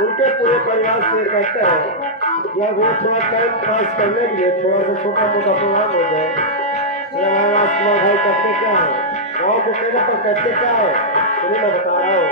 उनके पूरे परिवार से कहते हैं या वो थोड़ा टाइम पास करने के लिए थोड़ा सा छोटा मोटा प्रोग्राम हो जाए। राजकुमार भाई करते क्या है, गाँव को कहने पर कहते क्या है, तुम्हें मैं बता रहा हूँ।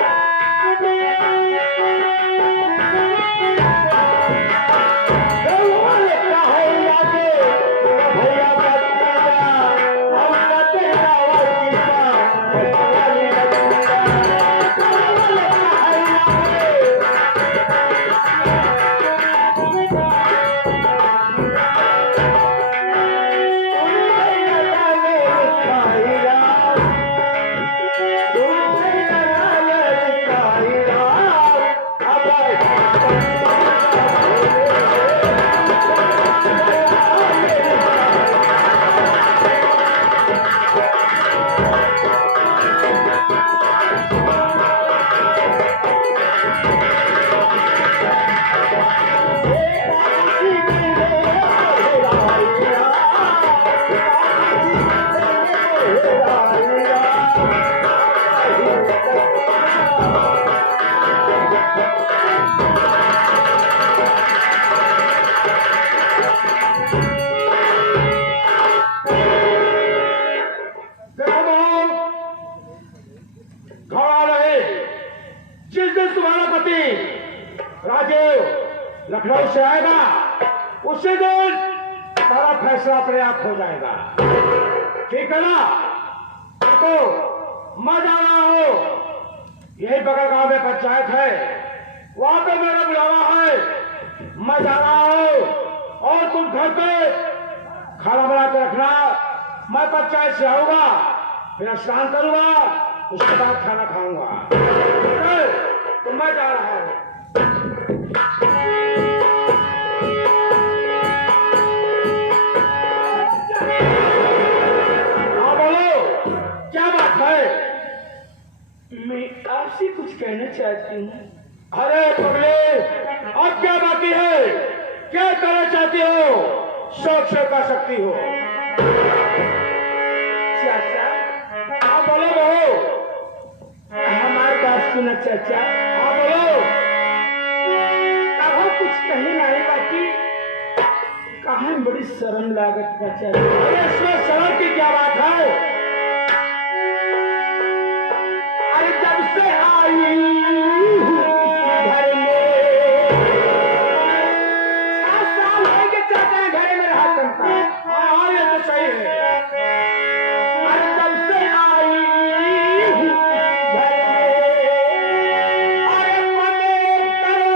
लखनऊ से आएगा उसी दिन सारा फैसला अपने आप हो जाएगा, ठीक है ना। देखो मैं जा रहा हूं, यही बगल गांव में पंचायत है, वहां पे मेरा बुलावा है, मैं जा रहा हूं। और तुम घर पे खाना बना के रखना, मैं पंचायत से आऊंगा, फिर स्नान करूंगा, उसके बाद खाना खाऊंगा, तो मैं जा रहा हूं। मैं आपसे कुछ कहना चाहती हूँ। अरे पगले, अब क्या बाकी है, क्या करना चाहती हो, शौक से कर सकती हो। चाचा हाँ बोलो बहू, हमारी बात सुना चाचा। हाँ बोलो। अब हम कुछ कहे नहीं, बाकी कहा बड़ी शर्म लागत का चाचा। अरे इसमें शर्म की क्या बात है, से आई घर में 7 साल है कि चाचा घर में रहा करता है। हाँ ये तो सही है। अरे जब से आई घर में, अरे मने करो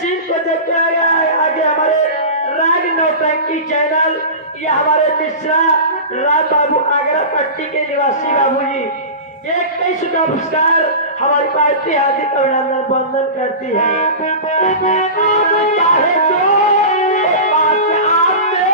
सीन को देखते आगे हमारे राग नौटंकी चैनल या हमारे मिश्रा राम बाबू आगरा पट्टी के निवासी बाबू जी 21 का पुरस्कार हमारी पार्टी हार्दिक अभिनंदन वंदन करती है। चाहे जो बात आते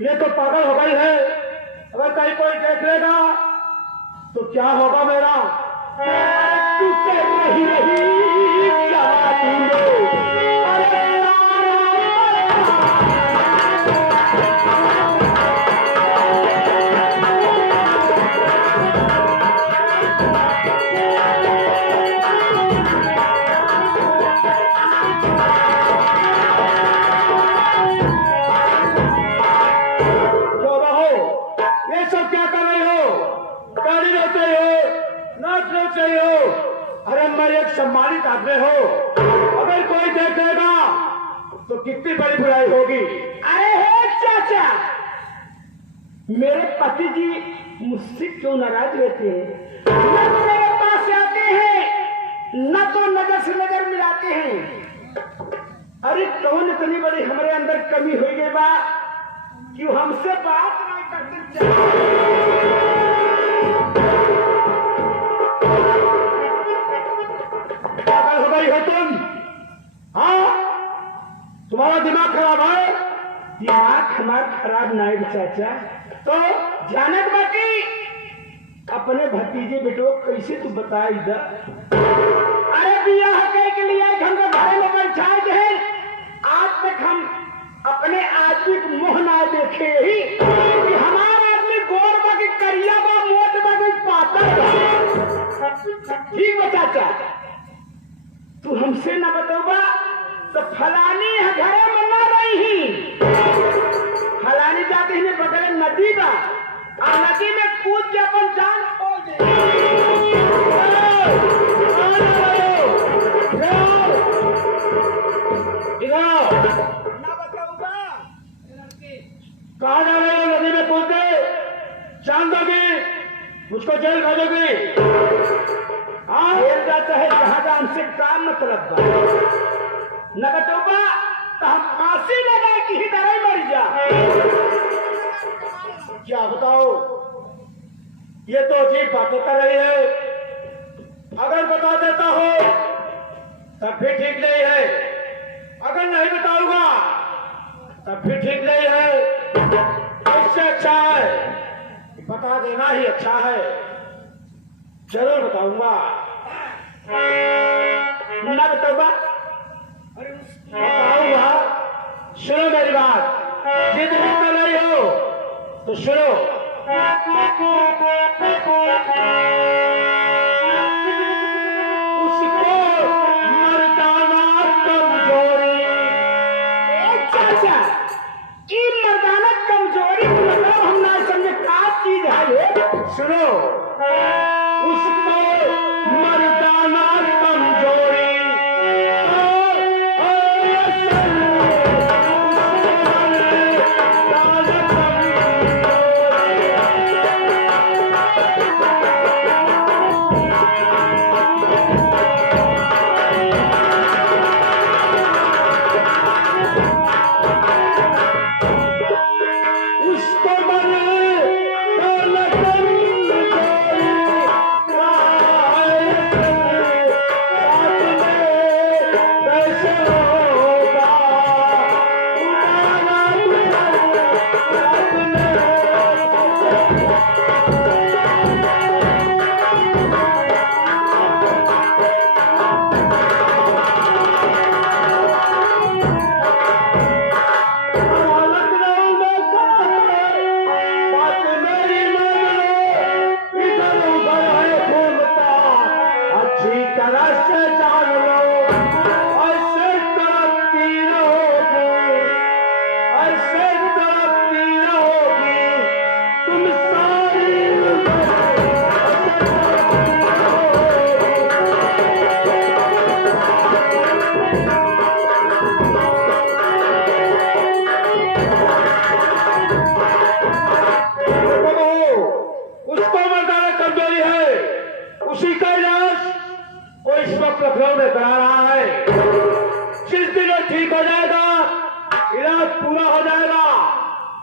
ये तो पागल हो गई है। अगर कहीं कोई देख लेगा तो क्या होगा मेरा? तुझे नहीं अरे मैं एक सम्मानित आदमी हो, अगर कोई देखेगा तो कितनी बड़ी बुराई होगी। अरे हे चाचा, मेरे पति जी मुझसे क्यों नाराज रहते हैं? न तो मेरे पास आते हैं न तो नजर से नजर मिलाते हैं। अरे कौन इतनी बड़ी हमारे अंदर कमी हो गई बा क्यों हमसे बात नहीं करते? पागल हो गई हो तुम? हाँ, तुम्हारा दिमाग खराब है। दिमाग हमारा खराब नहीं चाचा, तो जानत बाकी अपने भतीजे बेटो कैसे तू बता इधर। अरे बियाह के लिए हम घर में बैठाए थे, आज तक हम अपने आदमी को मुंह ना देखे ही कि हमारा आदमी गोर बाकी करिया बा मोट बाकी पातर बा। ठीक बा चाचा, तू हमसे ना बताओगा तो फलानी घरे में ना रही। फलानी जाते ही बगल नदी बा और नदी में कूद के अपन जान खो ना बताऊंगा। कहा जा रहे हो? नदी में कूद गए, जान दोगी, मुझको जेल भेजोगी। हाँ, जेल जाता है जहां जा हमसे काम मतलब बा। न बताऊंगा तो हम फांसी लगा कि ही डरे मर जा। क्या बताओ, ये तो अजीब बातें कर रही है। अगर बता देता हो तब भी ठीक नहीं है, अगर नहीं बताऊंगा तब भी ठीक नहीं है। इससे अच्छा है कि बता देना ही अच्छा है। जरूर बताऊंगा। न बताऊंगा बताऊंगा। सुनो मेरी बात, जिद कर रही हो तो सुनो। उसको मर्दाना कमजोरी। चाचा, ई मर्दाना कमजोरी मतलब हम ना समझे का चीज है ये। सुनो, उसको मर्दाना कमजोरी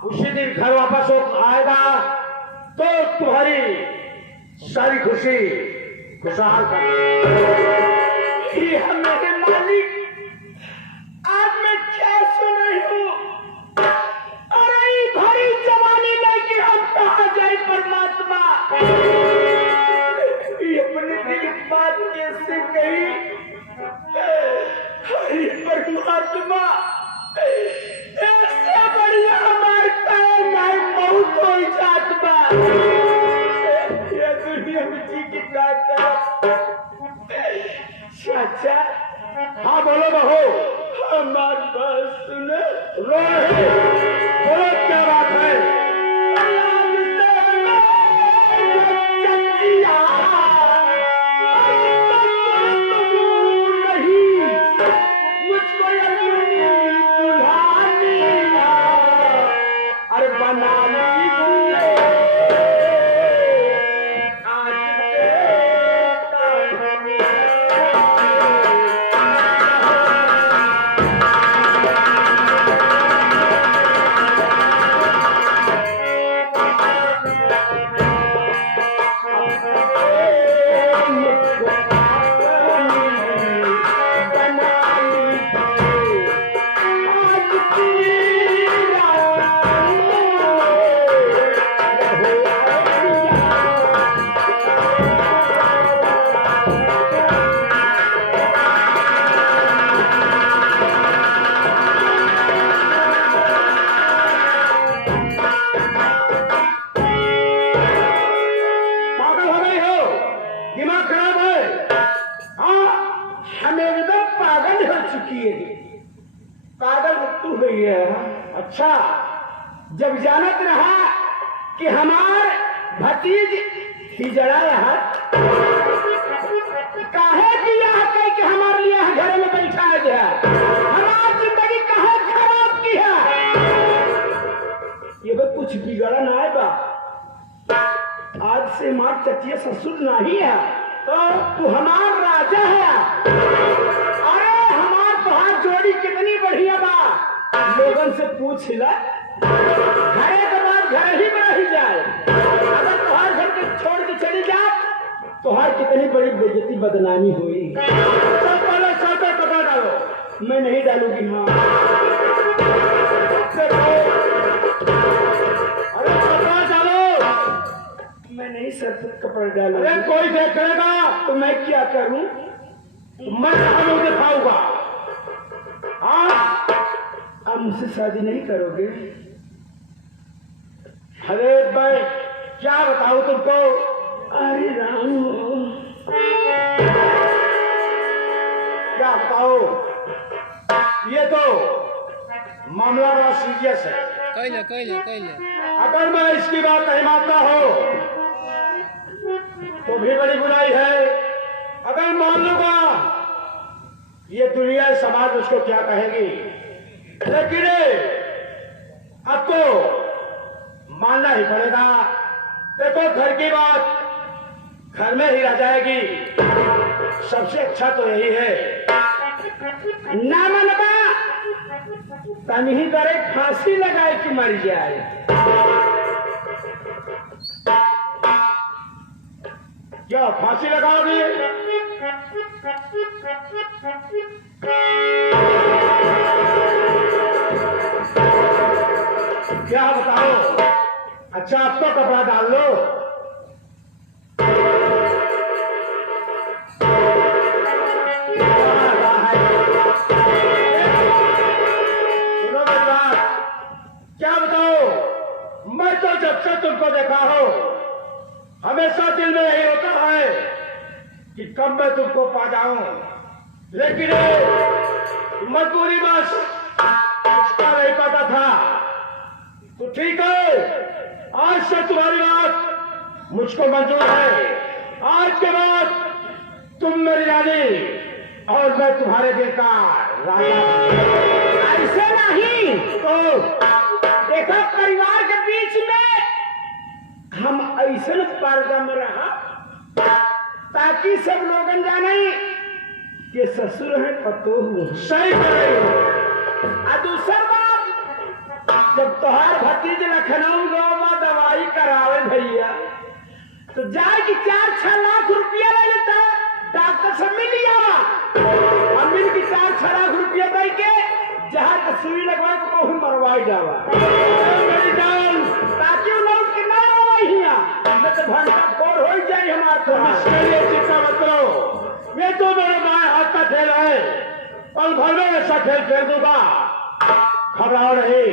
उसी दिन घर वापस हो आएगा तो तुम्हारी सारी खुशी खुशहाल कर। ये मेरे मालिक, आज मैं क्या सुनाई हूँ। अरे ये भरी जवानी लेके हम कहा जाए परमात्मा। ये अपने दिल की बात कैसे कही। अरे परमात्मा, ऐसे बढ़िया हमारे टाइम है बहुत हो जात बा। ये दुनिया में जी की ताकत। चाचा, हाँ बोलो बहू, हमार बात सुने। बोलो क्या बात है। मुझको अरे बना लीजिए आज पागल हो गई हो, दिमाग खराब है। हाँ, हम एकदम पागल हो चुकी है। पागल तू हुई है। अच्छा, जब जानत रहा कि हमार भतीज हिजड़ा है, काहे किया है कि हमारे लिए घर में बैठा गया। हमारी जिंदगी कहाँ खराब की है। ये भी कुछ बिगड़ा ना है बा। आज से मार चचिया ससुर नहीं है तो तू हमार राजा है। अरे हमार तुहार जोड़ी कितनी बढ़िया बा। लोगन से पूछ ले, घरे के बाद घर ही में रह जाए। अगर तुहार घर के छोड़ के चली जा तुहार कितनी बड़ी बेइज्जती बदनामी हुई। सब पहले सर पे पकड़ डालो। मैं नहीं डालूंगी। हाँ, अरे पकड़ डालो। मैं नहीं सर पे कपड़े अरे डालूंगी। कोई देख लेगा तो मैं क्या करूं। मैं हमें दिखाऊंगा। हाँ, आप मुझसे शादी नहीं करोगे। अरे भाई क्या बताऊं तुमको। अरे राम, क्या बताओ, ये तो मामला बड़ा सीरियस है। कैले अगर मैं इसकी बात नहीं मानता हो तो भी बड़ी बुराई है। अगर मान लूंगा ये दुनिया समाज उसको क्या कहेगी। लेकिन अब तो मानना ही पड़ेगा। देखो, घर की बात घर में ही रह जाएगी। सबसे अच्छा तो यही है। ना मनबा तनही करे फांसी लगाए कि मर जाए। क्या फांसी लगाओगी? क्या बताओ। अच्छा, अब तो कपड़ा डाल लो। सुनो मेरी बात, क्या बताओ। मैं तो जब से तुमको देखा हो हमेशा दिल में यही होता है कि कब मैं तुमको पा जाऊं। लेकिन मजबूरी बस उसका नहीं पता था। तो ठीक है, आज से तुम्हारी बात मुझको मंजूर है। आज के बाद तुम मेरी रानी और मैं तुम्हारे दिल का राजा। ऐसे नहीं तो देखो, परिवार के बीच में हम ऐसे पर्दा में रहा ताकि सब लोग जाने कि ससुर है पतो हूँ। सही कर रही हो। दूसर बात, जब तोहार भतीज लखनऊ गाँव में दवाई करावे भैया तो जाए कि 4-6 लाख रुपया ले लेता डॉक्टर से मिल जावा और मिल के 4-6 लाख रुपया दे के जहाँ का सुई लगवा के कहूँ मरवाई जावा मेरी जान ताकि वो लोग के ना आवे हिया न तो भंटा फोड़ हो जाए हमार तो इसके लिए चिंता मत करो, ये तो मेरे बाएं हाथ का खेल है और घर में ऐसा खेल खेल दूंगा, घबराओ नहीं।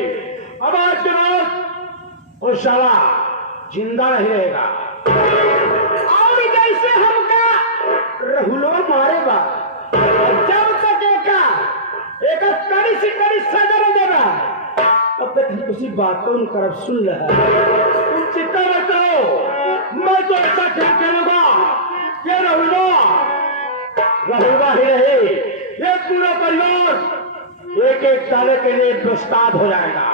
अब आज के बाद वो साला जिंदा नहीं रहेगा और जैसे हमका रहुलो मारे बा जब तक एक कड़ी से कड़ी सजा न देगा तब तक हम किसी बात को करब सुन रहा तुम चिंता मत करो, मैं तो ऐसा खेल खेलूंगा ये रहुलवा ही रहे, ये पूरा परिवार एक एक साले के लिए दुष्टाद हो जाएगा।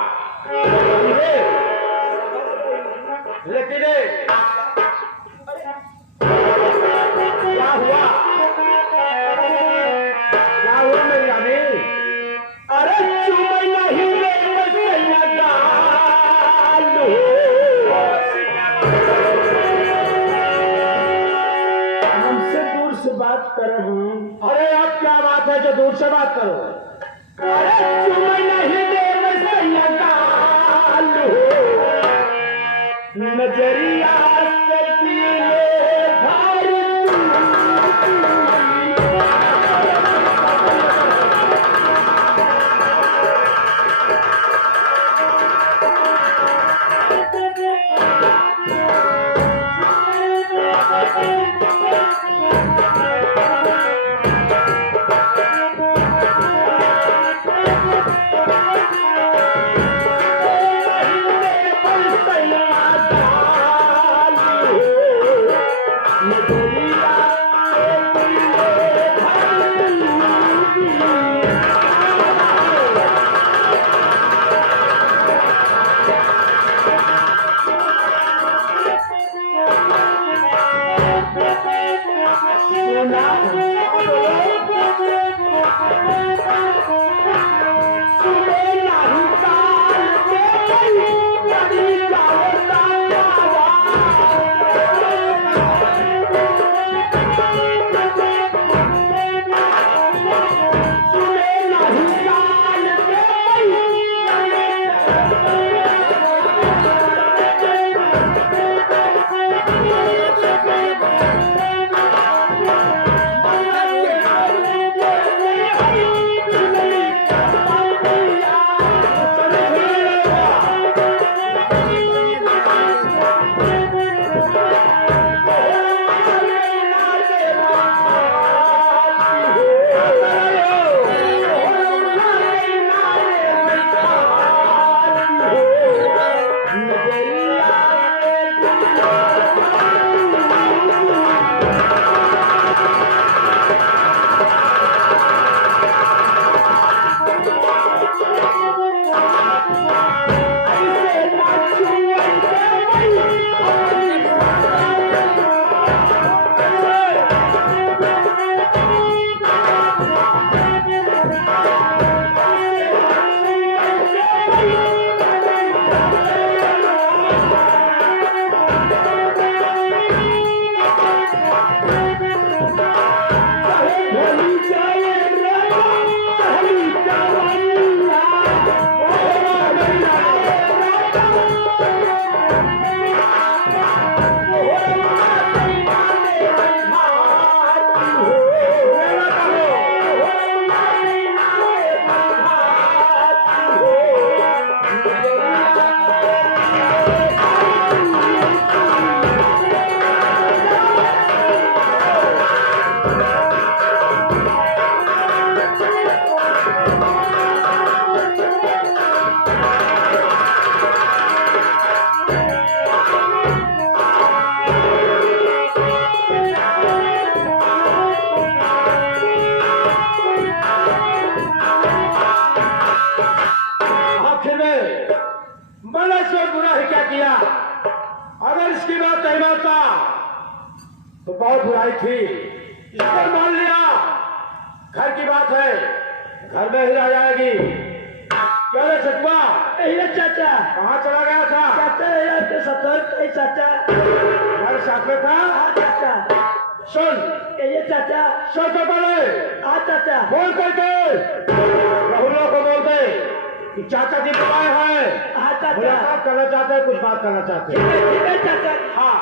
लेकिन क्या हुआ मेरी रानी? अरे चुमई नहीं रे बसैया गालू हमसे दूर से बात कर हूँ। अरे अब क्या बात है जो दूर से बात करो? अरे चुमई नहीं रे बसैया गालू नजरिया से दिले भर तो बहुत बुराई थी, ईश्वर मान लिया, घर की बात है, घर में ही रह जाएगी। क्या रे चकवा, ये चाचा कहाँ चला गया था? चाचा ये आपके सफर कहीं चाचा हमारे साथ में था। हाँ चाचा सुन, ये चाचा सुन तो पहले हाँ चाचा बोल करके राहुल को बोल दे कि चाचा जी बुलाए हैं, हाँ चाचा मुलाकात करना चाहते हैं, कुछ बात करना चाहते हैं। ठीक है चाचा हाँ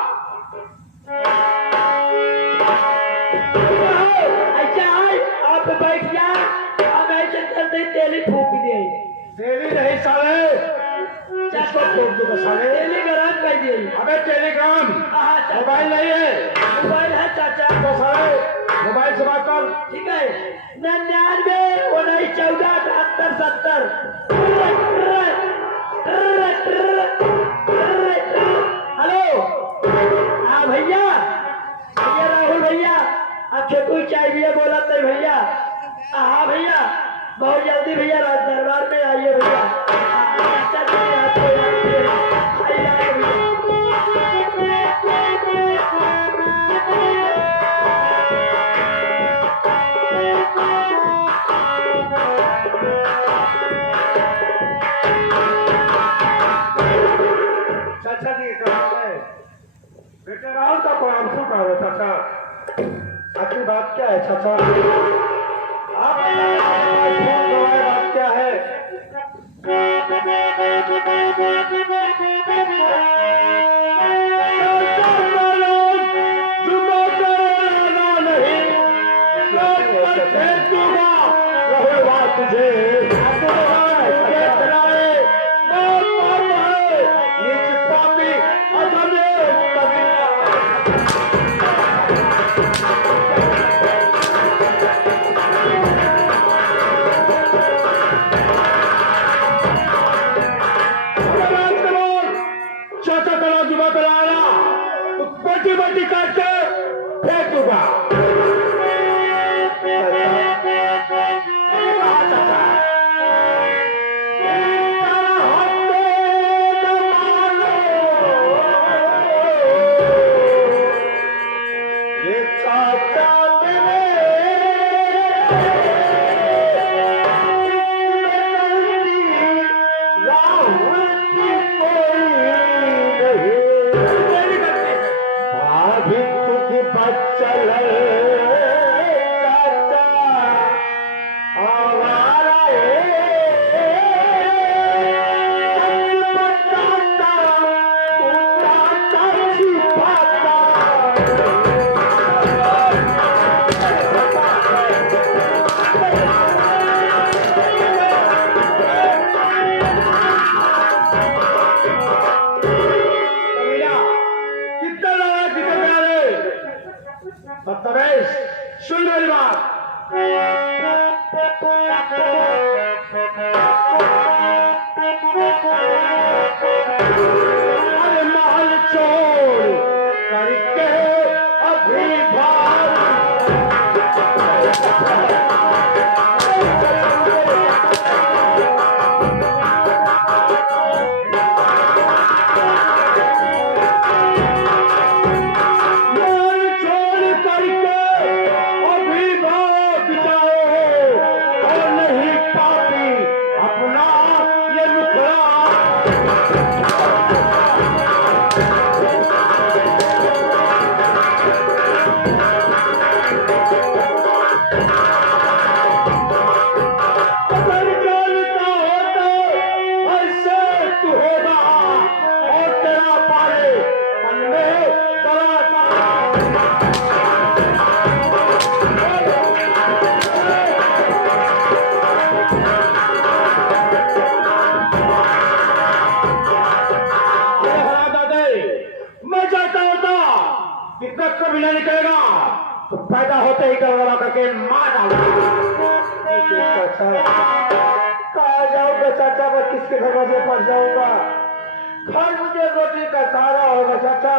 ऐसा है आप बैठ जा अब ऐसे करते तेली फूक दे तेरी नहीं साले, इसको ठोक दूंगा साले। तेली गरम कर दिए अबे टेलीग्राम हाँ चाचा मोबाइल नहीं है मोबाइल है चाचा तो साले मोबाइल से बात कर। ठीक है 99 19 14 78 70 हेलो हाँ भैया भैया राहुल भैया अच्छे कोई चाय भी बोला तो भैया हाँ भैया बहुत जल्दी भैया राज दरबार में आइए भैया अच्छा जी, आपको आइए, आइए भैया। चाचा जी का नाम है बेटे राहुल का प्रोग्राम शुरू करो चाचा। आखिर बात क्या है चाचा? आप बात क्या है? तुझे चाचा कला जुबा कराया तो बटी बटी काट के फेंक दूंगा। सुन मेरी बात। अरे महल छोड़ करके अभी कितना कभी निकलेगा तो पैदा होते ही गड़बड़ा करके मार डालूंगा। कहा जाऊंगा चाचा, मैं किसके दरवाजे पर जाऊंगा? खैर मुझे रोटी का सहारा होगा चाचा।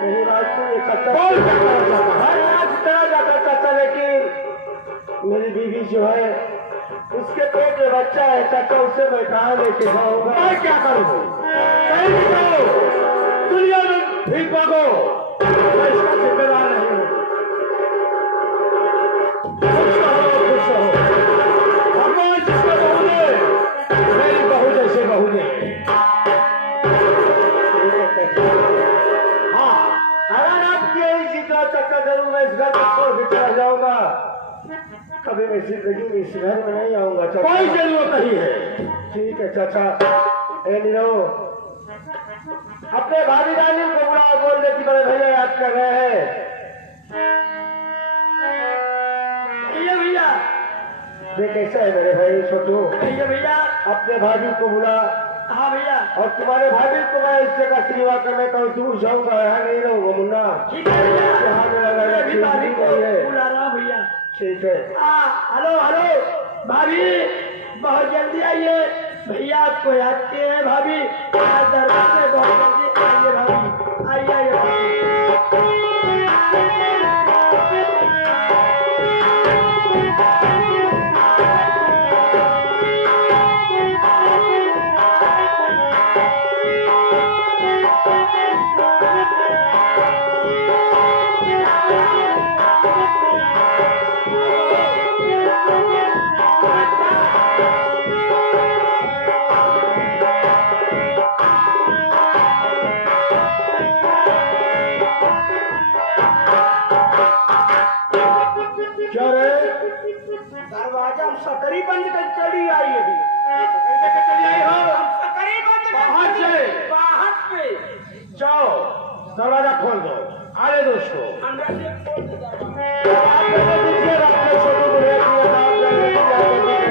मेरी बात सुनिए चाचा, बोल आज चला जाता चाचा, लेकिन मेरी बीवी जो है उसके पेट में बच्चा है चाचा, उससे मैं कहा लेके जाऊंगा। मैं क्या करूँ? कहीं भी जाओ दुनिया में ठीक भागो, मैं इसका जिम्मेदार नहीं हूँ। खुश रहो, खुश रहो। भगवान जिसको बोले करूँ मैं इस घर को छोड़ के चला जाऊंगा। कभी मैं जिंदगी में इस घर में नहीं आऊंगा चाचा। कोई जरूरत नहीं है। ठीक है चाचा। ए नीरो, अपने भाभी रानी को बुलाओ, बोल दे कि बड़े भैया याद कर रहे हैं। भैया देख कैसा है मेरे भाई छोटू, भैया अपने भाभी को बुला। हाँ भैया। और तुम्हारे भाभी को मैं इस जगह सेवा करने का दूर जाऊंगा, यहाँ नहीं रहूंगा मुन्ना। ठीक है भैया। यहाँ मेरा रहना अभी भाभी ठीक को नहीं है। बुला रहा हूँ भैया। ठीक है। हेलो हेलो भाभी, बहुत जल्दी आइए, भैया आपको याद किए हैं भाभी। आज दरबार में बहुत जल्दी आइए भाभी, आइए आइए। क्या रे? दरवाजा हम सकरी बंद कर चली आई अभी। चली आई हो? हम सकरी बंद कर बाहर से? बाहर से। जाओ दरवाजा खोल दो, आने दो उसको। अंदर से खोल दो दरवाजा। आपने तो दूसरे रात में छोटू को भेज दिया था, आप जाने की क्या करनी है?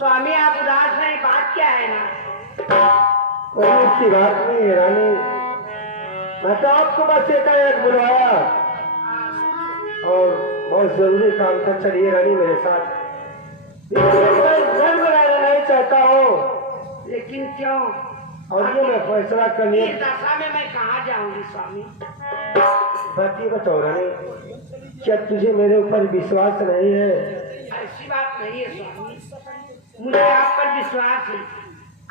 स्वामी आप उदास नहीं, बात क्या है ना? कोई अच्छी बात नहीं है रानी, मैं तो आपको बस एक बुलवाया और बहुत जरूरी काम था। चलिए रानी मेरे साथ। घर में रहना नहीं चाहता हूँ, लेकिन क्यों? और ये मैं फैसला कर लिया। इस दशा में मैं कहाँ जाऊंगी स्वामी? बात ये बताओ रानी, क्या तुझे मेरे ऊपर विश्वास नहीं है? ऐसी बात नहीं है स्वामी, मुझे आप पर विश्वास है।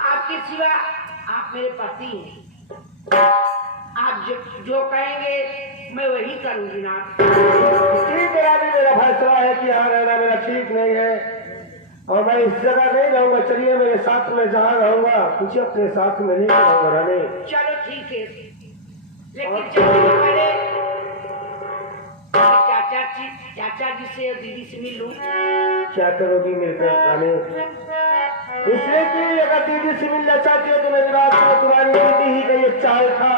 आपके सिवा आप मेरे पति हैं। आप जो कहेंगे मैं वही करूंगी ना। ठीक है रानी, मेरा फैसला है कि यहाँ रहना मेरा ठीक नहीं है और मैं इस जगह नहीं रहूंगा। चलिए मेरे साथ में जहाँ रहूंगा तुझे अपने साथ में नहीं रहूंगा रानी। चलो ठीक है, लेकिन चलने से पहले चाचा जी से और दीदी से मिल लूं। क्या करोगी मिलकर रानी? इसलिए कि अगर दीदी से मिलना चाहती हो तो मेरी बात सुनो, तुम्हारी दीदी ही का ये चाल था।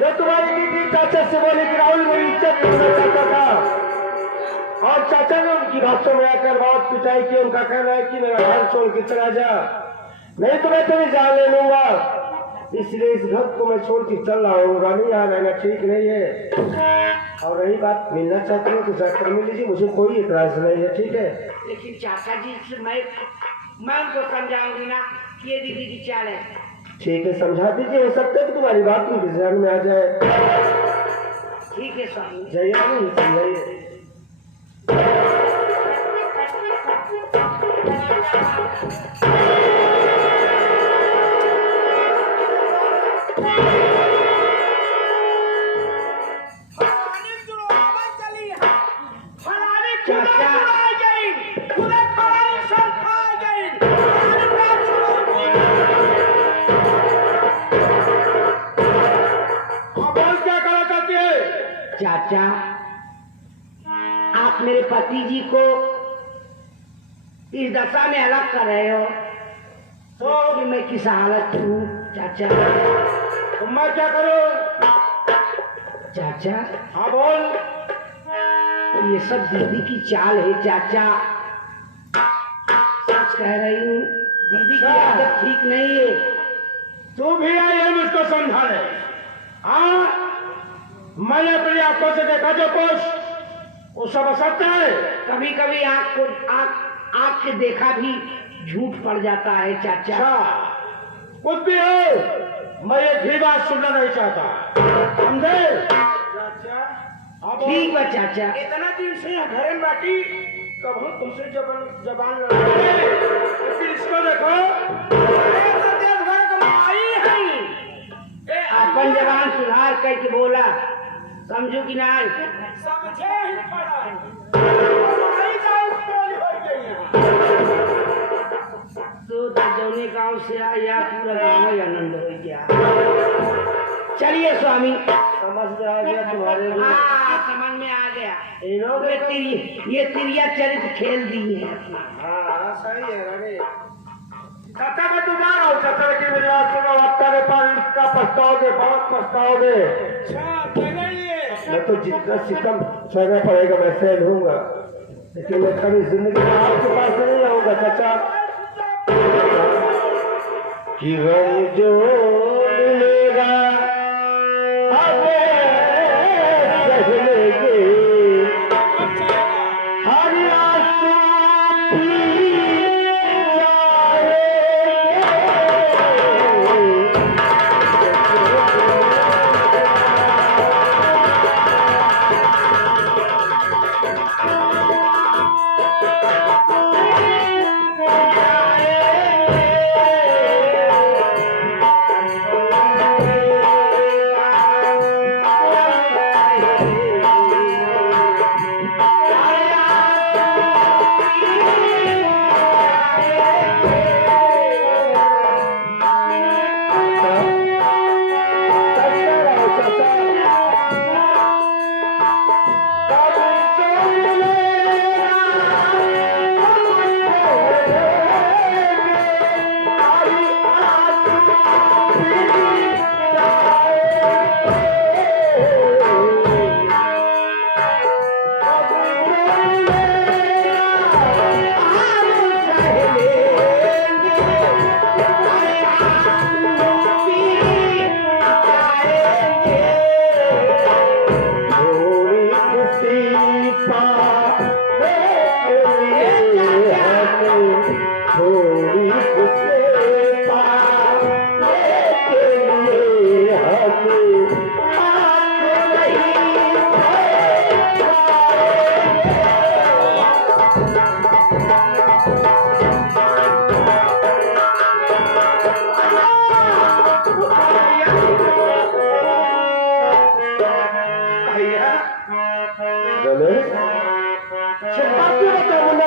जो तुम्हारी दीदी चाचा से बोले कि राहुल मेरी इज्जत करना चाहता था और चाचा ने उनकी बातों में आकर बहुत पिटाई की। उनका कहना है कि मेरा घर छोड़ के चला जा, नहीं तो मैं तुम्हें जान ले लूंगा। इसलिए इस घर को मैं छोड़ के चल रहा हूँ रानी, यहाँ रहना ठीक नहीं है। और रही बात मिलना चाहती हूँ तो जाकर मिल लीजिए, मुझे कोई इतराज नहीं है। ठीक है, लेकिन चाचा जी से मैं उनको समझाऊंगी ना कि ये दीदी की चाल है। ठीक है, समझा दीजिए। हो सकता है कि तुम्हारी बात उनके ध्यान में आ जाए। ठीक है स्वामी। जाइए रानी, समझाइए। चाचा आप मेरे पति जी को इस दशा में अलग कर रहे हो तो कि मैं किस हालत हूँ चाचा? तो मैं क्या करूं? चाचा हाँ बोल। तो ये सब दीदी की चाल है चाचा, सच कह रही हूँ। दीदी की आदत ठीक नहीं है। तू भी आई है मुझको समझाने? हाँ, मैंने अपनी आंखों से देखा जो कुछ वो सब सत्य है। कभी कभी आँख के देखा भी झूठ पड़ जाता है चाचा। कुछ भी हो, मैं ये भी बात सुनना नहीं चाहता, समझे? चाचा अब ठीक है चाचा, इतना दिन से यहाँ घरे में बाटी, कब हम तुमसे जबान लड़ाए, फिर इसको देखो, अपन जबान सुधार करके बोला, समझू कि नहीं? समझे ही पड़ा है। तो जौने गांव से आया पूरा गांव ही आनंद हो गया। चलिए स्वामी, समझ में आ गया तुम्हारे को? हाँ समझ में आ गया। ये तिरिया चरित्र खेल दिए हैं अपना। हाँ सही है रे। चाचा मैं तुम्हारा हूँ, चाचा की मेरी बात सुनो, अब तेरे पर इसका पछताओगे, बहुत पछताओगे। मैं तो जितना सितम सहना पड़ेगा मैं सह लूंगा, लेकिन मैं कभी जिंदगी में आपके पास नहीं आऊंगा चाचा। कि गम जो मिलेगा हमें सह लेंगे, हर आंसू पी जाएंगे।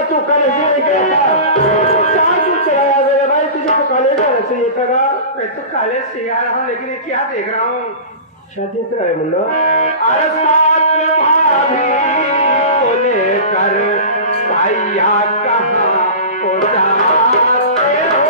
तू कल नहीं गया था, चार तू चलाया मेरे भाई, तुझे तो काले का चाहिए था ना। मैं तो काले से आ रहा हूँ, लेकिन ये क्या देख रहा हूँ? शादी से आए मुन्ना। अरे साथ भाभी को लेकर भैया कहाँ को जाते हो?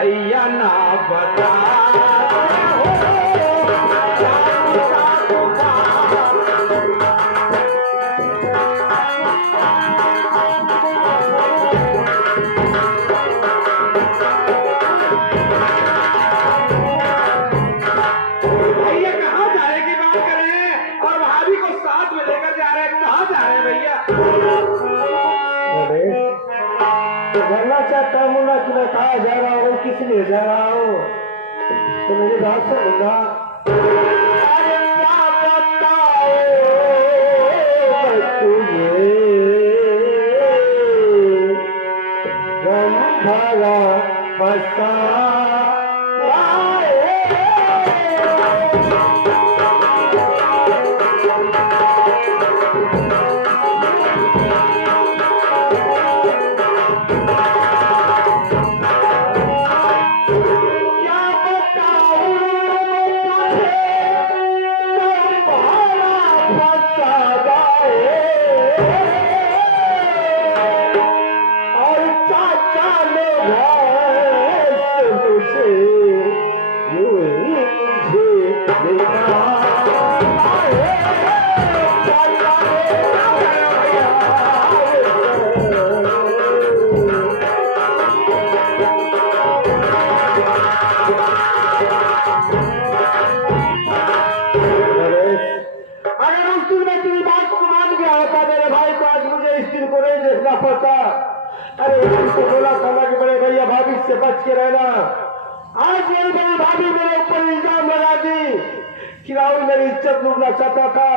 भैया ना बता भैया कहाँ जाने की बात कर रहे हैं और भाभी को साथ में लेकर जा रहे हैं, कहाँ जा रहे हैं भैया? जानना चाहता हूँ ना कि मैं कहाँ जा रहा हूँ, किस लिए जा रहा हूँ, तो मेरी बात सुनना। अरे क्या बताओ तुझे गम भरा पछतावा। गाए और चाचा ने मुझे यूं मुझे देखा पता। अरे उसको बोला था कि बड़े भैया भाभी से बच के रहना। आज मेरी बड़ी भाभी मेरे ऊपर इल्जाम लगा दी कि राहुल मेरी इज्जत लूटना चाहता था।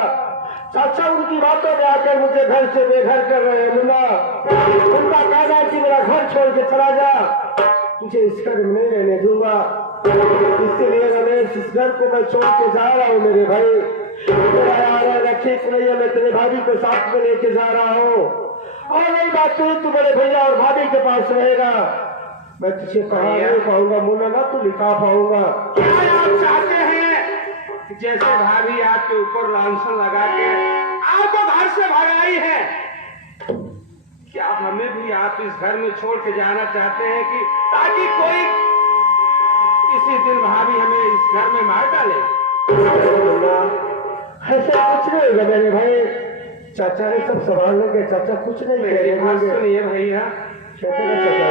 चाचा उनकी बातों में आकर मुझे घर से बेघर कर रहे हैं। मुन्ना उनका कहना है कि मेरा घर छोड़ के चला जा, तुझे इस घर में नहीं रहने दूंगा। इसलिए रमेश इस घर को मैं छोड़ के जा रहा हूँ। मेरे भाई मेरा यार ठीक नहीं है, मैं तेरे भाभी को साथ में लेके जा रहा हूँ। और नई बात तो तू बड़े भैया और भाभी के पास रहेगा। मैं तुझे पढ़ा नहीं पाऊंगा मुन्ना, ना तू लिखा पाऊंगा। क्या आप चाहते हैं कि जैसे भाभी आपके ऊपर लांछन लगा के आपको घर से भगाई है, क्या हमें भी आप इस घर में छोड़ के जाना चाहते हैं कि ताकि कोई किसी दिन भाभी हमें इस घर में मार डाले? ऐसा कुछ नहीं होगा मेरे भाई, चाचा ने सब संभाल लेंगे। चाचा कुछ नहीं करेंगे। सुनिए भैया, चाचा ने चाचा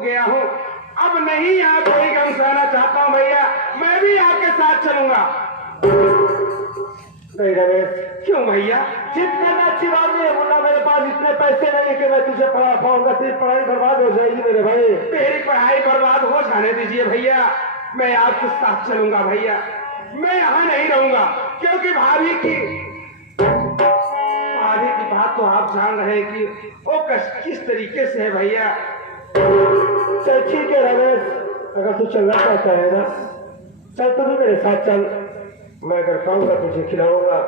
गया हूँ, अब नहीं यहाँ कोई गम सहना चाहता हूँ भैया, मैं भी आपके साथ चलूंगा। नहीं रमेश, क्यों भैया? जिद करना अच्छी बात नहीं है मुन्ना, मेरे पास इतने पैसे नहीं कि मैं तुझे पढ़ा पाऊंगा। तेरी पढ़ाई बर्बाद हो जाएगी मेरे भाई। मेरी पढ़ाई बर्बाद हो जाने दीजिए भैया, मैं आपके साथ चलूंगा भैया। मैं यहाँ नहीं रहूंगा क्योंकि भाभी की बात तो आप जान रहे हैं कि वो किस तरीके से है भैया। चल ठीक है रमेश, अगर तू चलना चाहता है ना, चल तू भी मेरे साथ चल। मैं अगर खाऊंगा तुझे खिलाऊंगा।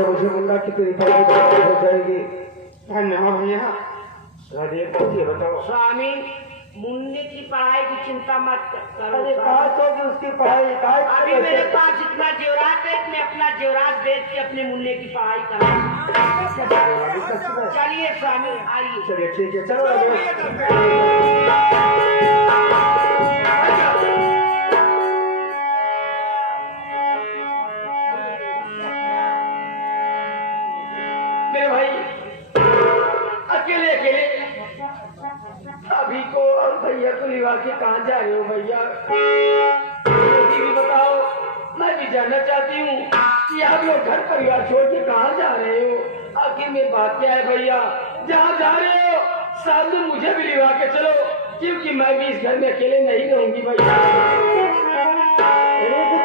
मुझे मुन्ना की तेरी पढ़ाई हो जाएगी। धन्यवाद भैया। बताओ स्वामी, मुन्ने की पढ़ाई की चिंता मत करो। अरे कहा तो कि उसकी पढ़ाई अभी मेरे पास इतना जेवरात है, मैं अपना जेवरात बेच के अपने मुन्ने की पढ़ाई करूँ। चलिए स्वामी, आइए। चलिए ठीक है, चलो मेरे भाई अकेले अकेले अभी को और भैया को लिवा के कहाँ जा रहे हो भैया? भी बताओ, मैं भी जानना चाहती हूँ कि आप लोग घर परिवार छोड़ के कहाँ जा रहे हो? आखिर में बात क्या है भैया? जहाँ जा रहे हो साथ में मुझे भी लिवा के चलो, क्योंकि मैं भी इस घर में अकेले नहीं रहूंगी भैया।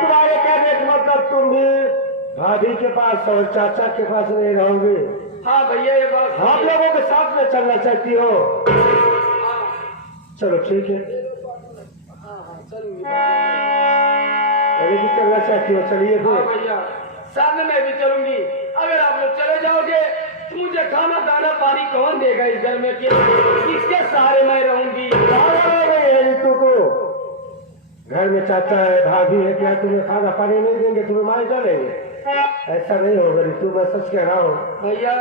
तुम्हारे कहने का मतलब तुम भी भाभी के पास और चाचा के पास नहीं रहोगे? हाँ भैया, ये बात आप लोगों के साथ में चलना चाहती हो? चलो ठीक है, अरे भी चलना चाहती हो, चलिए फिर। भैया साथ में मैं भी चलूंगी। अगर आप लोग चले जाओगे तो मुझे खाना दाना पानी कौन देगा इस घर में? किसके सहारे मैं रहूंगी? ऋतु को घर में चाचा है, भाभी है, क्या तुम्हें खाना पानी नहीं देंगे? तुम्हें मार डालेंगे? ऐसा नहीं होगा ऋतु, मैं सच कह रहा हूँ। भैया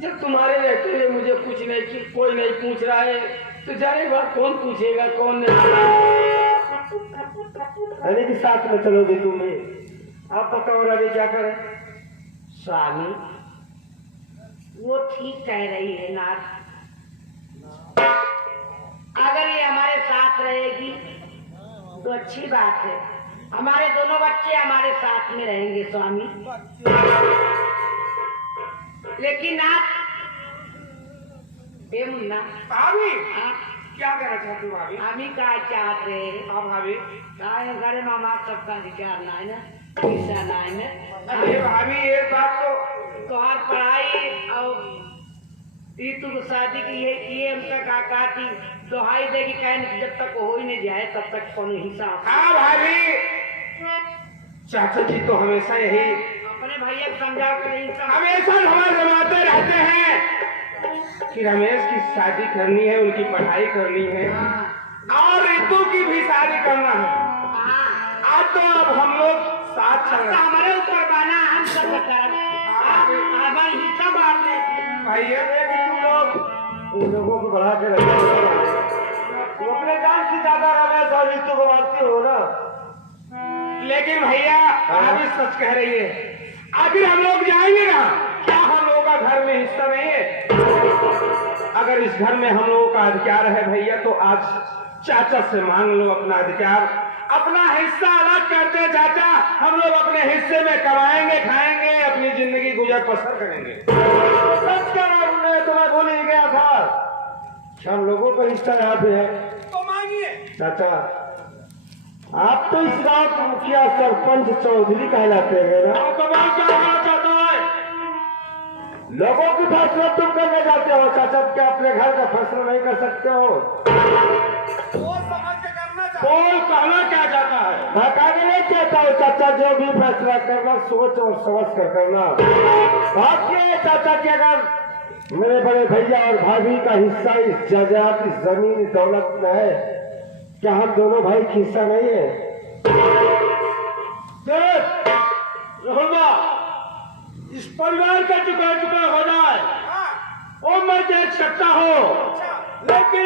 जब तुम्हारे रहते हुए मुझे कुछ नहीं, कोई नहीं पूछ रहा है, तो जाने बात कौन पूछेगा कौन नहीं? अरे कि साथ में चलोगे तुम्हें? आप बताओ रानी क्या करें? स्वामी वो ठीक कह रही है नाथ। अगर ये हमारे साथ रहेगी तो अच्छी बात है, हमारे दोनों बच्चे हमारे साथ में रहेंगे स्वामी। लेकिन नाथ ए मुन्ना भाभी हाँ, क्या कहना चाहती हो भाभी? हम ही का चाहते हैं हाँ भाभी। घरे में हमारा सबका अधिकार ना है ना, हिस्सा ना है ना। अरे भाभी ये बात तो तोहार पढ़ाई और ई तू शादी की ये हम तक आका थी दोहाई देगी कहने जब तक हो ही नहीं जाए तब तक कौन हिसाब। हाँ भाभी, चाचा जी तो हमेशा यही अपने भैया को समझाओ कर हमेशा हमें रमाते रहते हैं कि रमेश की शादी करनी है, उनकी पढ़ाई करनी है और रितु की भी शादी करना है। आज तो अब हम लोग साथ चल रहे हैं। हमारे ऊपर बना हम सब हमारे हिस्सा बांट भैया कि तुम लोग उन लोगों को बढ़ा के रखते हो, तुम अपने जान से ज्यादा रमेश और रितु को मानते हो ना। लेकिन भैया आप भी सच कह रही है, आखिर हम लोग जाएंगे ना, क्या हम लोगों का घर में हिस्सा नहीं है? अगर इस घर में हम लोगों का अधिकार है भैया तो आज चाचा से मांग लो अपना अधिकार, अपना हिस्सा अलग करते चाचा, हम लोग अपने हिस्से में कमाएंगे, खाएंगे, अपनी जिंदगी गुजर बसर करेंगे। सच कहा उन्होंने, तुम्हें भूल ही गया था। हम लोगों का हिस्सा यहाँ पे है तो मांगिए। चाचा आप तो इस गांव के मुखिया सरपंच चौधरी कहलाते हैं ना। लोगों की फैसला तुम करने जाते हो चाचा, क्या अपने घर का फैसला नहीं कर सकते हो? बोल कहना क्या चाहता है? मैं कहना नहीं चाहता हूँ चाचा, जो भी फैसला करना सोच और समझ कर करना। बात यह है चाचा कि अगर मेरे बड़े भैया और भाभी का हिस्सा इस जायदाद, इस जमीन, इस दौलत में है, क्या हम दोनों भाई की हिस्सा नहीं है? रहूंगा इस परिवार का टुकड़ा टुकड़ा हो जाए और मैं देख सकता हूँ, लेकिन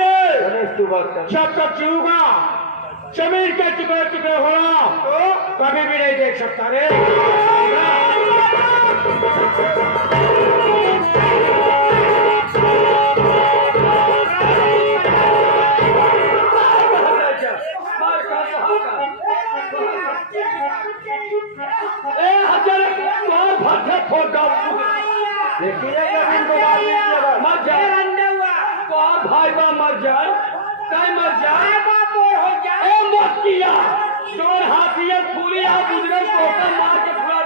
जब तक जीऊंगा जमीन के टुकड़े टुकड़े होना तो कभी भी नहीं देख सकता रे। मर जाए भाई बा, मर जाए कहीं मर जाए मत किया चोर हाथियत पूरी आप गुजरे टोका मार के पूरा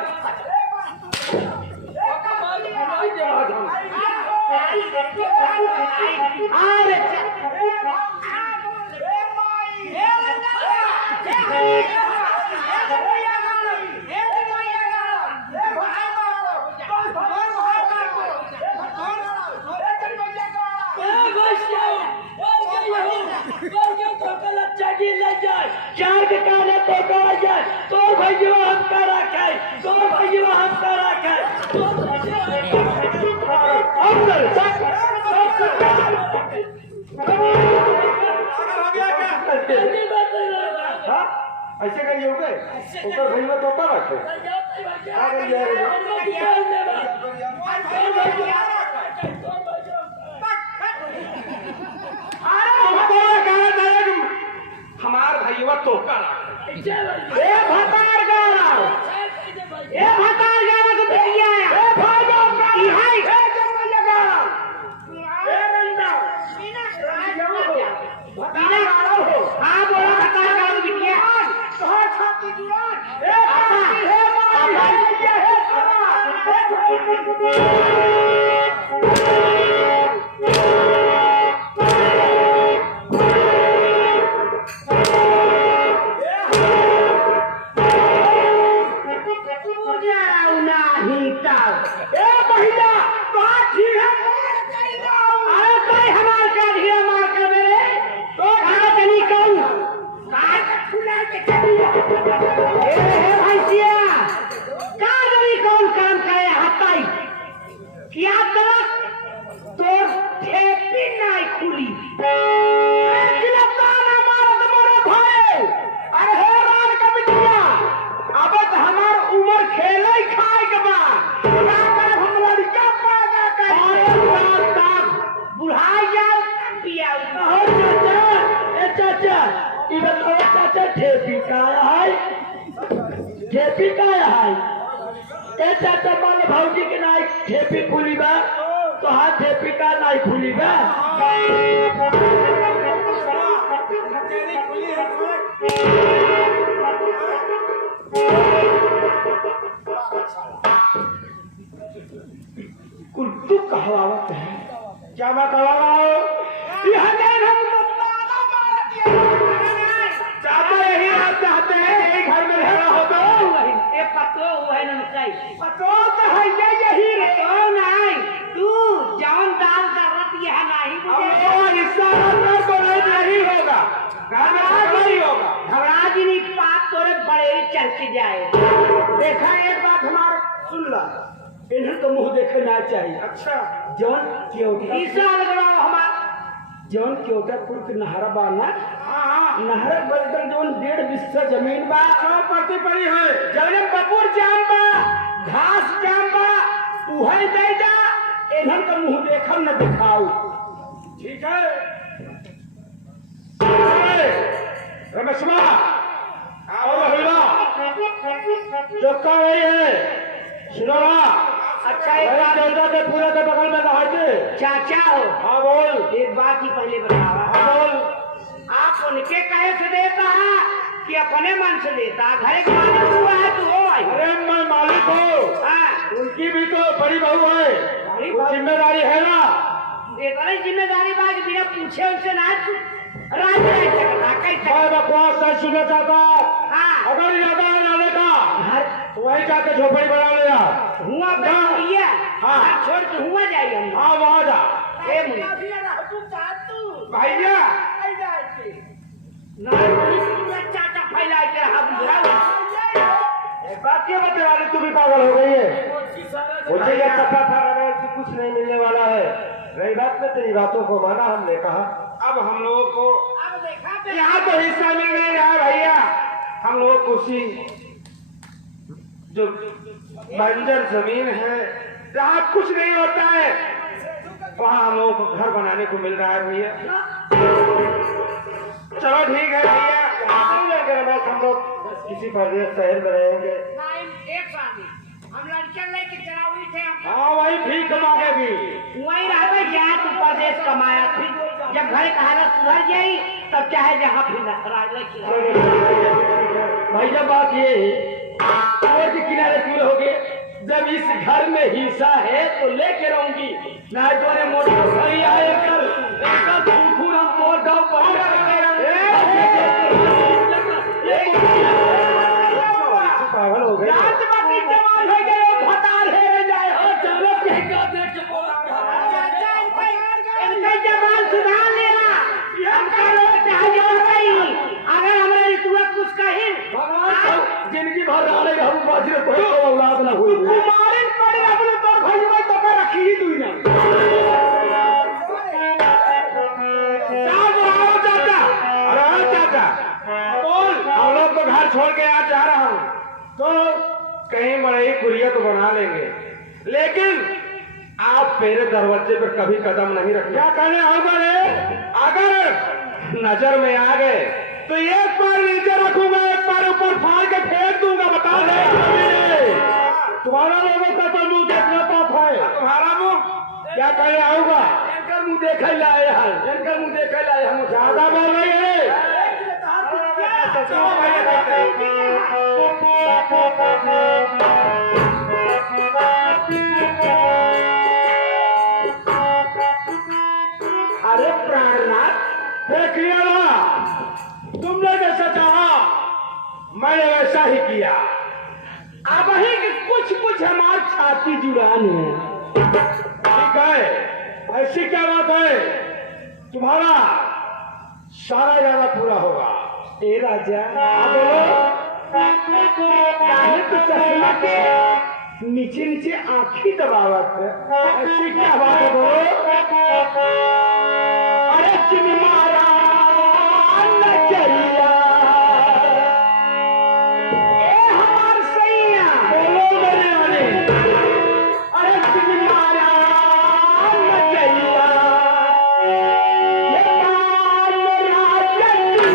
चार के काले तो जाए तो भैया हम का रखे, तो भैया हम का रखे ऐसे कहीं हो गए ऊपर भैया तो रखे हमार भैया तो उम्र ए चाचा मान भाऊजी के नाई ठेपी खुली बा तो हाथ ठेपी का नाई खुली बा कुर्तू कहवावत है क्या मैं कहा रहा हूँ? यह नहीं हम चाचा यही आप चाहते हैं यही घर में रहना हो तो ये पतो हुआ है ना पतो तो है यही रे तो नहीं तू जान दाल का रत यह नहीं अब वो हिस्सा अंदर तो नहीं होगा घर में झगड़ा ही होगा घबरा जी नहीं पाप तोरे बड़े चल के जाए देखा एक बात हमार सुन ला इन्हें तो मुंह देखे ना चाहिए अच्छा जौन क्यों ईसा लगड़ा हमार जौन क्योटापुर के नहरा बा ना हाँ नहर बलकर जौन 1.5 बिस्सा जमीन बा 100% पड़ी है जौन बपुर जाम बा घास जाम बा उहे दे जा इन्हन का मुंह देखम न दिखाऊ ठीक है रमेशवा आओ रहुलवा जो कह रही है सुनो ना अच्छा मेरे देवता के पूरे के बगल में कहा थे चाचा हो हाँ बोल एक बात ही पहले बतावा हाँ बोल आप उनके कहे से देता है कि अपने मन से देता घर के मालिक हुआ है तो हो आई अरे मैं मालिक हूँ हाँ उनकी भी तो बड़ी बहू है बड़ी वो बहू? जिम्मेदारी है ना एक अलग जिम्मेदारी बात बिना पूछे उनसे ना राज कैसे मैं बकवास नहीं सुनना चाहता हाँ अगर इरादा है लाने का घर तो वहीं जाके झोपड़ी बना लिया हुआ भैया हाँ। घर छोड़ के हुआ जाइए हम हाँ वहाँ जा ए मुनि भैया चाचा फैला के रहा बुझाओ एक बात क्या बता वाली तू भी पागल हो गई है मुझे ये पता था रमेश कि कुछ नहीं मिलने वाला है रही बात में तेरी बातों को माना हमने कहा अब हम लोगों को अब देखा तो यहाँ तो हिस्सा मिल नहीं रहा भैया हम लोग को उसी जो बंजर जमीन है जहाँ कुछ नहीं होता है वहाँ हम लोगों को घर बनाने को मिल रहा है भैया चलो ठीक है भैया नहीं लेंगे रमेश हम लोग किसी प्रदेश शहर में रहेंगे एक शादी हम लड़के लेके चला हुई थे हम हाँ वही ठीक मांगेगी वहीं रह गया तू परदेश कमाया फिर जब घर का हालत सुधर गई तब चाहे जहाँ फिर राज भैया बात ये है के किनारे पूरे हो गए जब इस घर में हिस्सा है तो लेके रहूंगी ना तो मोटर सही आए कर खून हम मोटा पागल हो गए जवान हो गए भतार है जाए हो चलो इनका जवान सुधार लेना हम करो चाहे अगर हमारे तुम्हें कुछ कही भगवान जिंदगी भर रहे हम बाजी कोई औलाद ना हुई कुमारिन पड़े अपने तो भाई में तो रखी ही दुई ना चाचा अरे चाचा बोल हम लोग तो घर छोड़ के आज जा रहा हूँ तो कहीं बड़े कुरिया तो बना लेंगे लेकिन आप मेरे दरवाजे पर कभी कदम नहीं रखें क्या कहने होगा रे अगर नजर में आ गए तो एक बार नीचे रखूंगा एक बार ऊपर फाड़ के फेंक दूंगा बता दे तुम्हारा लोगों का तो मुंह देखना पाप है तुम्हारा मुंह क्या कहने आऊंगा इनका मुंह देखा ही लाए हैं इनका मुंह देखा ही लाए हम ज्यादा बोल रही है अरे प्राणनाथ देखिए ना तुमने जैसा चाहा मैंने वैसा ही किया अब ही कि कुछ हमारी छाती जुड़ान है ठीक है ऐसी क्या बात है तुम्हारा सारा इरादा पूरा होगा ए राजा हाँ बोलो काहे तो चश्मा के नीचे नीचे आंखी दबावत है ऐसी क्या बात है बोलो अरे चिन्मारा नजरिया ए हमार सैया बोलो मेरे वाले अरे चिन्मारा नजरिया ये कान राजनी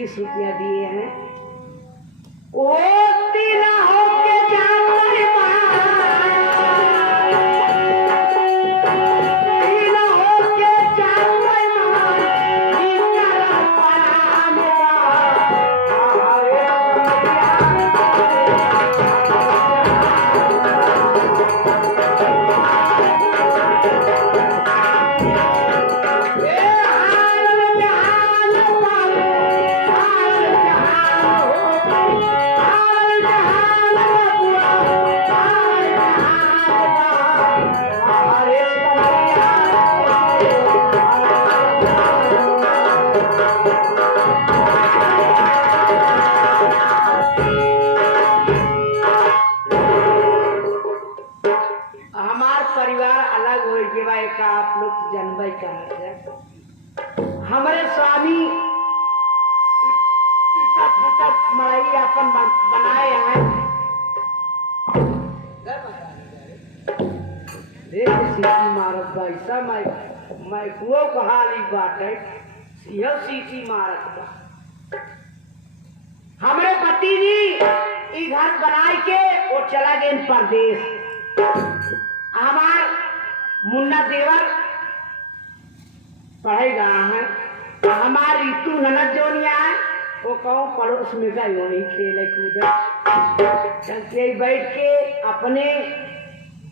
₹25 दिए हैं। ओ तीना होके जाकर तीना होके जाकर आप लोग जनवई कहा है। हमारे स्वामी मड़ई अपन बनाए हैं। सीटी मारत भाई मैं कुओं कहा बात है, यह सीटी मारत बा। हमारे पति जी घर बनाए के वो चला गए परदेश। हमार मुन्ना देवर पढ़ेगा है। हमारी ऋतु ननद जोनिया है वो कहूँ पड़ोस में गई वो नहीं खेले कूदे चलते बैठ के अपने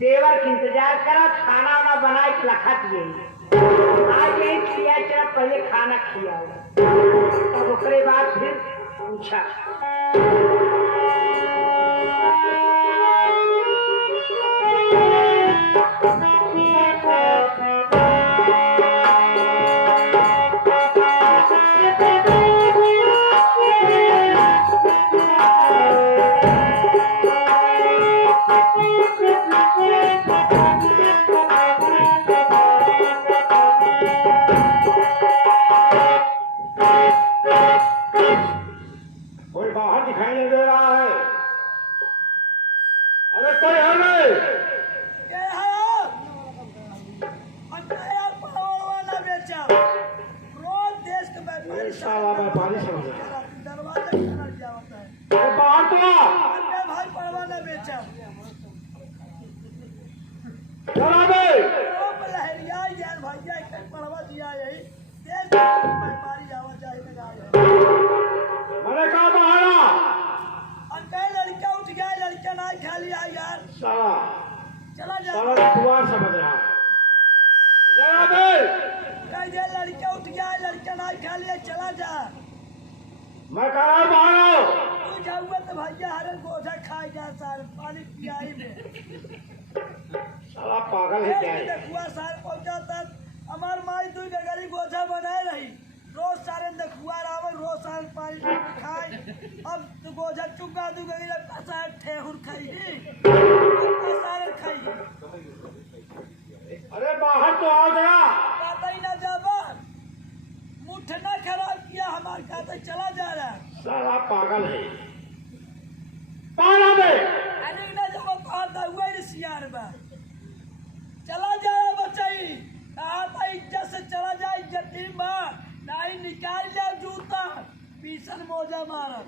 देवर के इंतजार करा। खाना वाना बनाए के लखत यही आज यही खिया चला। पहले खाना खिया तब उसके बाद फिर पूछा कोई बाहर दिखाई नहीं दे रहा है। अरे कोई है नहीं? साला व्यापारी समझ बाहर तो चला दे। मैंने कहा बाहर लड़का उठ गया, लड़का ना खा लिया यार। साला चला जा कुआर समझ रहा है। लड़का उठ गया, लड़का ना खा लिया, चला जा। मैं कह रहा हूँ बाहर आओ। तू जाऊंगा तो भैया हर गोझा खाए जा सारे पानी पियाई में। साला पागल है क्या है? देखुआ सारे पहुंचा तक हमार माई तू गगरी गोझा बनाए रही। रोज सारे देखुआ रावल रोज सारे पानी खाए। अब तू गोझा चुका दू गगरी सारे ठेहुर खाई सारे खाई। अरे बाहर तो आओ जरा। पता ही ना जाबा मुठ ना खराब किया हमारे खाते चला जा रहा है। साला पागल है। पागल है। अरे ना जब कहा था हुआ सियार बा चला जा रहा बच्चाई। कहा था इज्जत से चला जा। इज्जत नहीं बा नहीं निकाल ले जूता पीसन मोजा मारा।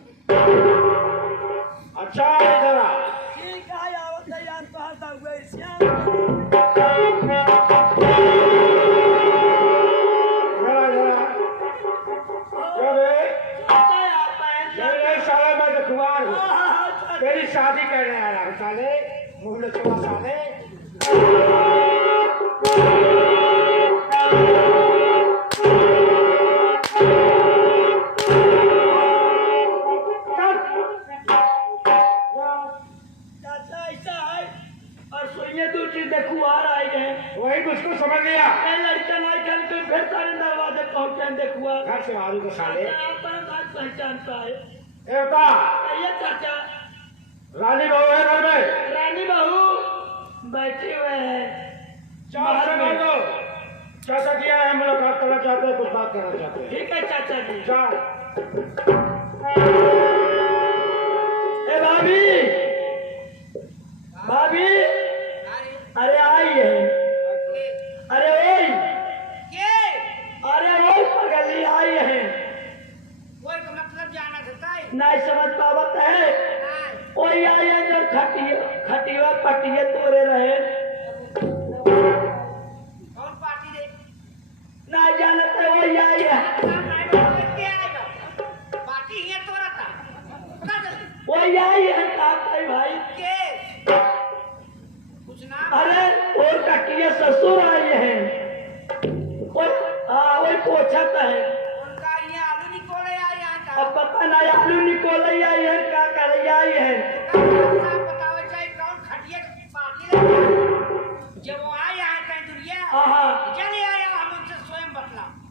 अच्छा है जरा। ठीक है आवत है यार कहा था हुआ सियार। तेरी शादी करने आ रहा साले मुँह लचवा साले। चाचा ऐसा है और सुनिए दूसरी देखुआर आए गए। वही तो उसको समझ लिया। लड़का नहीं खेल के फिर सारे दरवाजे पहुंचे देखुआ घर से मारू को साले। अपना बात पहचानता है। एवता ये चाचा रानी बहू है घर में। रानी बहू बैठे हुए हैं। चार से मार दो। चाचा किया है मुलाकात करना चाहते हैं, कुछ बात करना चाहते हैं। ठीक है चाचा जी। चार ए भाभी भाभी अरे आई है। अरे ओए अरे ओए पगली आई है।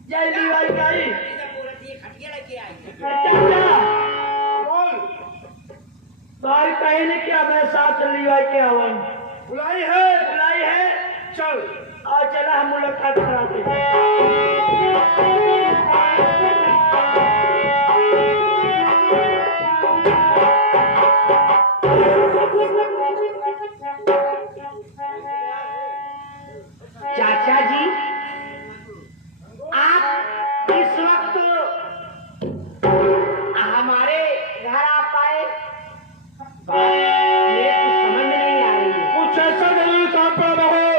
जय दीवार गाई चाचा बोल भाई कहे ने क्या मैं साथ लिवाई के हवन बुलाई है बुलाई है चल और चला हम मुलाकात कराते हैं। चाचा जी आप इस वक्त हमारे घर आ पाए मेरे कुछ समझ में नहीं आ रही है। कुछ ऐसा जरूरी काम पड़ा हो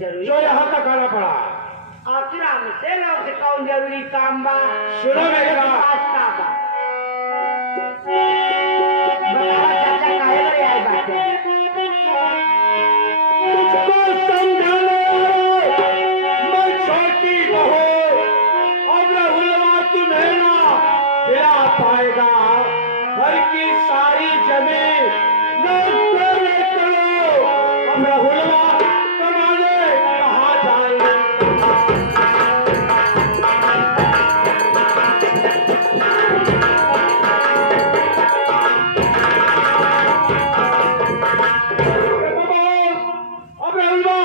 जरूरी जो यहाँ तक आना पड़ा। आखिर हमसे लोग से कौन जरूरी काम बा सुनो मेरी बात। वास्ता बा बतावा चाचा काहे बड़े आए बाटे तुझको समझाने मैं छोटी बहू अब रहुलवा तुम्हें ना दिला पाएगा। घर की सारी जमीन ले करो। अब रहुलवा कमाने कहाँ जाएंगे? अब रहुलवा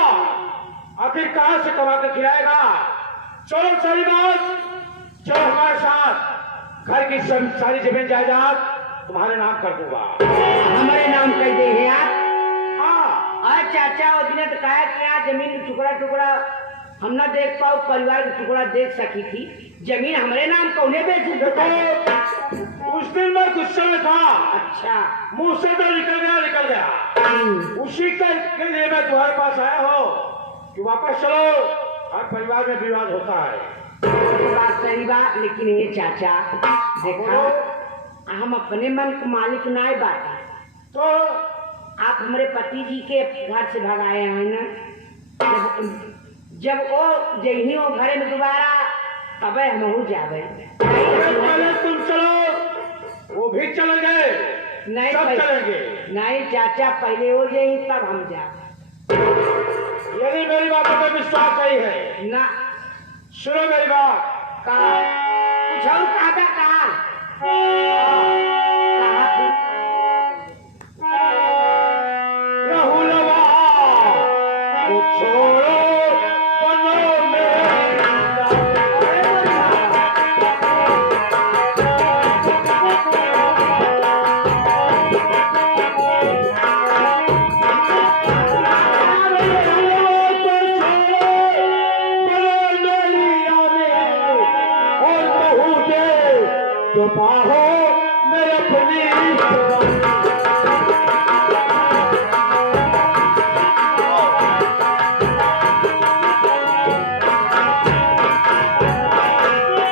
आखिर कहाँ से कमा के खिलाएगा? चलो सही बात, चलो हमारे साथ। घर की सारी जमीन जायदाद तुम्हारे नाम कर दूंगा। हमारे नाम कर दे हैं आप हाँ अरे चाचा वो दिन तो कहा कि यहाँ जमीन का टुकड़ा टुकड़ा हम ना देख पाओ परिवार का टुकड़ा देख सकी थी जमीन हमारे नाम कौने बेची देखो उस दिन मैं गुस्से में था, अच्छा मुंह से तो निकल गया। उसी के लिए मैं तुम्हारे पास आया हूँ कि वापस चलो। हर परिवार में विवाद होता है। तो बात सही बात लेकिन ये चाचा देखा हम अपने मन के मालिक ना बात तो आप हमारे पति जी के घर से भगाए हैं ना जब वो जही हो घरे में दोबारा तब हम हो जावे पहले तुम चलो, वो भी चले गए, नहीं सब चलेंगे। नहीं चाचा पहले हो जाए तब हम जावे यदि मेरी बातों पर विश्वास नहीं है ना सुनो मेरी बात। कहा कुछ और कहा रहुलवा को छोड़ो बनो मेरा। तो पाहो मैं अपनी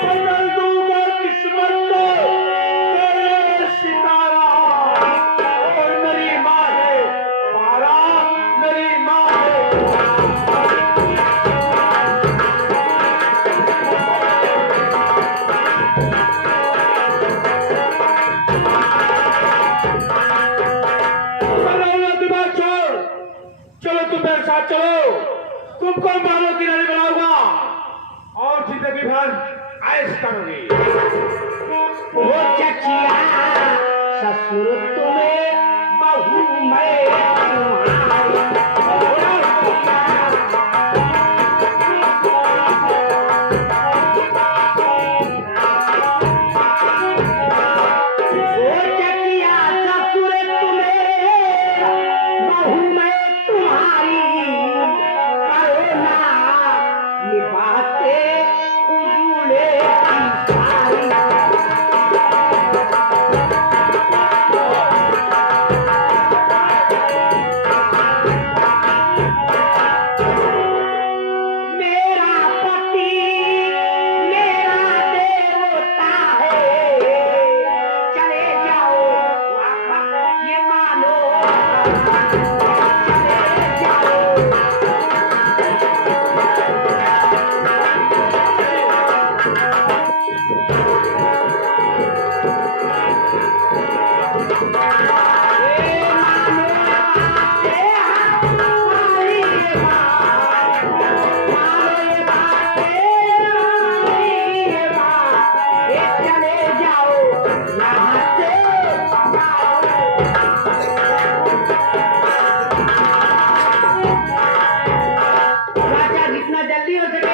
बदल दूंगा किस्मत को तेरे सितारा। और मेरी माँ है पारा, मेरी माँ है चलो तुम मेरे साथ चलो। तुमको मानो किनारे बनाऊंगा और जिंदगी भर ऐश करोगी। ओ चचिया ससुर तुम्हें बहू मैं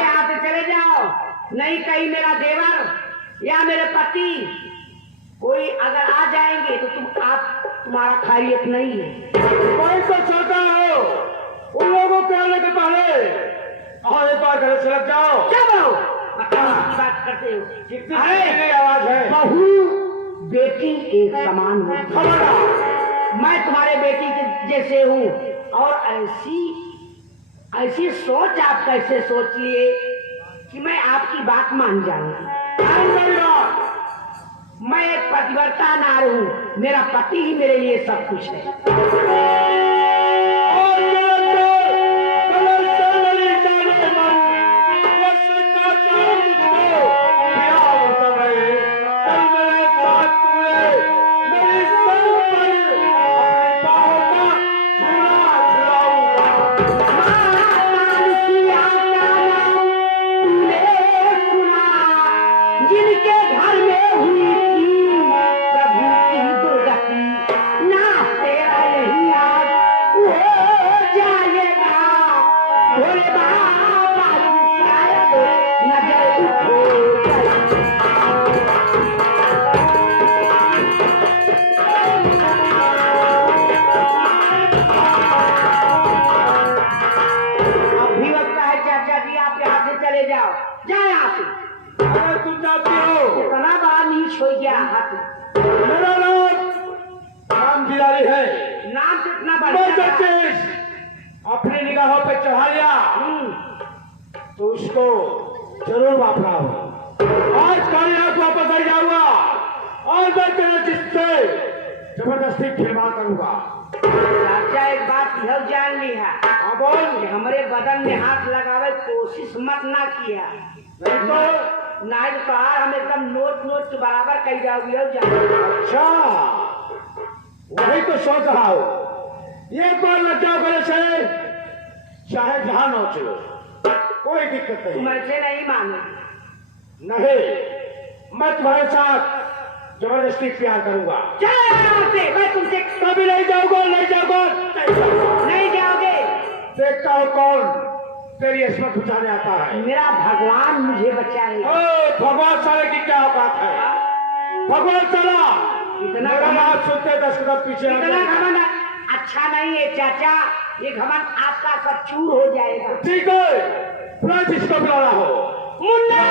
यहाँ से चले जाओ, नहीं कहीं मेरा देवर या मेरे पति कोई अगर आ जाएंगे तो तुम्हारा खैरियत नहीं है। कोई तो चलता हो, उन लोगों के आने के पहले और एक बार घर से लग जाओ। चलो की बात करते हो, कितनी तेरी आवाज है। बहू बेटी एक समान हो, मैं तुम्हारे बेटी के जैसे हूँ और ऐसी सोच आप कैसे सोच लिए कि मैं आपकी बात मान जाऊंगी। मैं एक पतिव्रता नारी हूँ, मेरा पति ही मेरे लिए सब कुछ है। जिनके घर में हुई थी प्रभु की दुर्गति, ना तेरा यही आज हो जाएगा। भोले बाबा की शायद नजर उठो अभी वक्त है चाचा जी, आप यहाँ से चले जाओ, जाए यहाँ से। अगर तुम जाती हो, इतना बड़ा नीच हो गया हाथ, मेरा नाम राम जिलारी है। नाम से इतना मैं बड़ा जो चीज अपनी निगाहों पे चढ़ा लिया तो उसको जरूर वापरा हो। आज काली रात वापस आ जाऊंगा और मैं तेरे जिससे जबरदस्ती फिल्मा करूंगा। चाचा एक बात यह जान ली है, हाँ बोल। कि हमारे बदन में हाथ लगावे कोशिश मत ना किया, नहीं तो नहीं तो हम एकदम नोट के बराबर कही जाओगी। अच्छा, वही तो सोच रहा हूँ। एक बार लग जाओ गले से, चाहे जहां नोच लो, कोई दिक्कत तुम नहीं। ऐसे नहीं मानोगी। नहीं, मैं तुम्हारे साथ जबरदस्ती प्यार करूंगा। मैं तुमसे कभी नहीं जाऊंगा, नहीं जाऊंगा, नहीं जाओगे। देखता हूँ कौन तेरी इसमत उठाने आता है। मेरा भगवान मुझे बचाएगा। ओ, भगवान साले की क्या औकात है। भगवान साला इतना मेरा नाम सुनते 10 कदम पीछे हट इतना जाएगा। घमंड अच्छा नहीं है चाचा, ये घमंड आपका सब चूर हो जाएगा। ठीक है, जिसको बुलाना हो। मुन्ना